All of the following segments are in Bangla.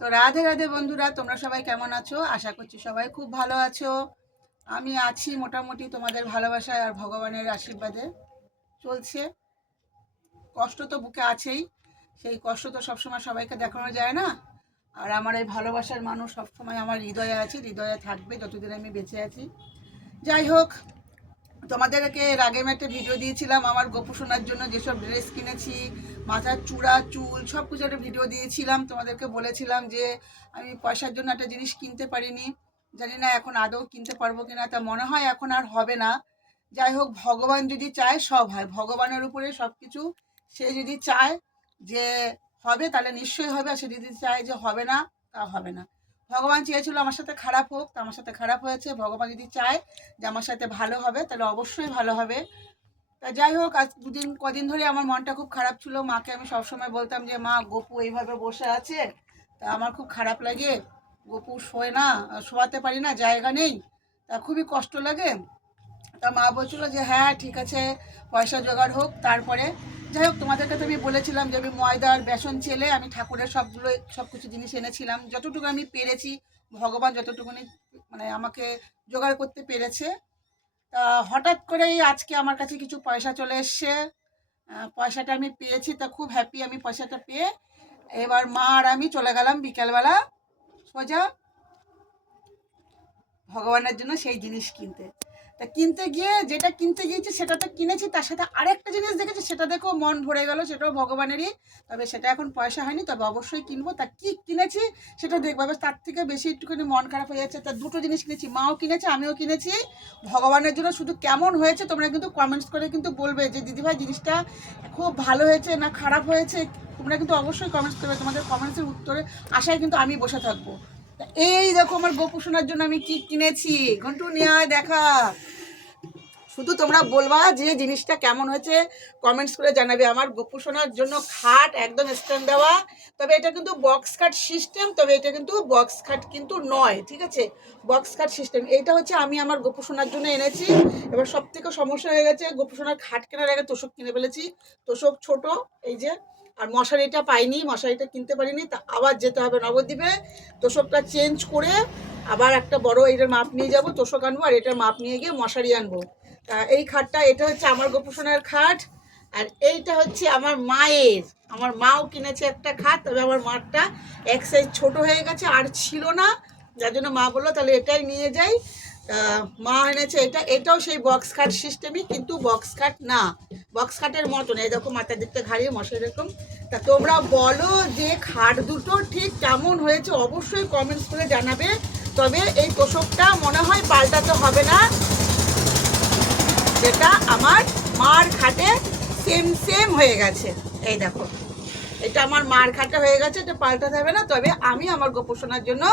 তো রাধে রাধে বন্ধুরা, তোমরা সবাই কেমন আছো? আশা করছি সবাই খুব ভালো আছো। আমি আছি মোটামুটি তোমাদের ভালোবাসায় আর ভগবানের আশীর্বাদে চলছে। কষ্ট তো বুকে আছেই, সেই কষ্ট তো সবসময় সবাইকে দেখানো যায় না। আর আমার এই ভালোবাসার মানুষ সবসময় আমার হৃদয়ে আছে, হৃদয়ে থাকবে যতদিন আমি বেঁচে আছি। যাই হোক, তোমাদেরকে এর আগে আমি একটা ভিডিও দিয়েছিলাম আমার গোপু সোনার জন্য যেসব ড্রেস কিনেছি, মাথার চূড়া চুল সব কিছু একটা ভিডিও দিয়েছিলাম। তোমাদেরকে বলেছিলাম যে আমি পয়সার জন্য একটা জিনিস কিনতে পারিনি, জানি না এখন আদৌ কিনতে পারবো কিনা, তা মনে হয় এখন আর হবে না। যাই হোক, ভগবান যদি চায় সব হয়, ভগবানের উপরে সব কিছু। সে যদি চায় যে হবে তাহলে নিশ্চয়ই হবে, আর সে যদি চায় যে হবে না তা হবে না। ভগবান চেয়েছিল আমার সাথে খারাপ হোক, তা আমার সাথে খারাপ হয়েছে। ভগবান যদি চায় যে আমার সাথে ভালো হবে তাহলে অবশ্যই ভালো হবে। তা যাই হোক, আজ কদিন ধরে আমার মনটা খুব খারাপ ছিল। মাকে আমি সবসময় বলতাম যে মা, গপু এইভাবে বসে আছে, তা আমার খুব খারাপ লাগে। গপু শোয় না, শোয়াতে পারি না, জায়গা নেই, তা খুবই কষ্ট লাগে। তা মা বলছিল যে হ্যাঁ ঠিক আছে, পয়সা জোগাড় হোক তারপরে। যাই হোক, তোমাদেরকে তো আমি বলেছিলাম যে আমি ময়দার বেসন চেলে আমি ঠাকুরের সব কিছু জিনিস এনেছিলাম, যতটুকু আমি পেরেছি। ভগবান যতটুকুনি মানে আমাকে জোগাড় করতে পেরেছে। তা হঠাৎ করেই আজকে আমার কাছে কিছু পয়সা চলে এসছে। পয়সাটা আমি পেয়েছি, তা খুব হ্যাপি আমি পয়সাটা পেয়ে। এবার মা আর আমি চলে গেলাম বিকেলবেলা সোজা ভগবানের জন্য সেই জিনিস কিনতে। তা কিনতে গিয়ে যেটা কিনতে গিয়েছি সেটা তো কিনেছি, তার সাথে আরেকটা জিনিস দেখেছি, সেটা দেখেও মন ভরে গেল, সেটাও ভগবানেরই। তবে সেটা এখন পয়সা হয়নি, তবে অবশ্যই কিনবো। তা কি কিনেছি সেটা দেখবো। এবার তার থেকে বেশি একটুখানি মন খারাপ হয়ে যাচ্ছে। তা দুটো জিনিস কিনেছি, মাও কিনেছে আমিও কিনেছি ভগবানের জন্য। শুধু কেমন হয়েছে তোমরা কিন্তু কমেন্টস করে কিন্তু বলবে যে দিদিভাই জিনিসটা খুব ভালো হয়েছে না খারাপ হয়েছে। তোমরা কিন্তু অবশ্যই কমেন্টস করবে, তোমাদের কমেন্টসের উত্তরে আশায় কিন্তু আমি বসে থাকবো। এই দেখো আমার গোপু সোনার জন্য আমি কি কিনেছি, ঘন্টু নিয়ে আয় দেখা। শুধু তোমরা বলবা যে জিনিসটা কেমন হয়েছে, কমেন্টস করে জানাবে। আমার গোপু সোনার জন্য খাট একদম স্ট্যান্ড দেওয়া, তবে এটা কিন্তু বক্স খাট সিস্টেম, তবে এটা কিন্তু বক্স খাট কিন্তু নয়, ঠিক আছে? বক্স খাট সিস্টেম এইটা হচ্ছে আমি আমার গোপু সোনার জন্য এনেছি। এবার সব থেকে সমস্যা হয়ে গেছে, গোপু সোনার খাট কেনার আগে তোষক কিনে ফেলেছি। তোষক ছোট, এই যে। আর মশারিটা পাইনি, মশারিটা কিনতে পারিনি, তা আবার যেতে হবে নবদ্বীপে তোষকটা চেঞ্জ করে। আবার একটা বড় এটার মাপ নিয়ে যাব, তোষক আনবো, আর এটার মাপ নিয়ে গিয়ে মশারি আনবো। তা এই খাটটা, এটা হচ্ছে আমার গোপু সোনার খাট। আর এইটা হচ্ছে আমার মায়ের। আমার মাও কিনেছে একটা খাট, তবে আমার মারটা এক সাইজ ছোটো হয়ে গেছে, আর ছিল না, যার জন্য মা বললো তাহলে এটাই নিয়ে যাই। তা মা এনেছে এটা, এটাও সেই বক্স খাট সিস্টেমই, কিন্তু বক্স খাট না, বক্স খাটের মতন। এই দেখো মাথার দিকটা ঘাড়িয়ে মশাই এরকম। তা তোমরা বলো যে খাট দুটো ঠিক কেমন হয়েছে, অবশ্যই কমেন্টস করে জানাবে। তবে এই তোষকটা মনে হয় পাল্টাতে হবে না, যেটা আমার মার খাটে সেম সেম হয়ে গেছে। এই দেখো, এটা আমার মার খাটে হয়ে গেছে, এটা পাল্টাতে হবে না। তবে আমি আমার গোপু সোনার জন্য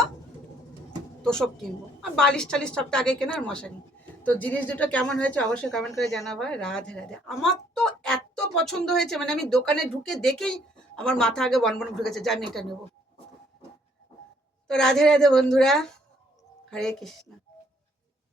তোষক কিনবো, আর বালিশ টালিশ সবটা আগে কেনার মশারি। তো জিনিস দুটো কেমন হয়েছে অবশ্যই কমেন্ট করে জানাবো। রাধে রাধে। আমার তো এত পছন্দ হয়েছে, মানে আমি দোকানে ঢুকে দেখেই আমার মাথা আগে বনবন ঢুকেছে যে আমি এটা নেবো। তো রাধে রাধে বন্ধুরা, হরে কৃষ্ণ।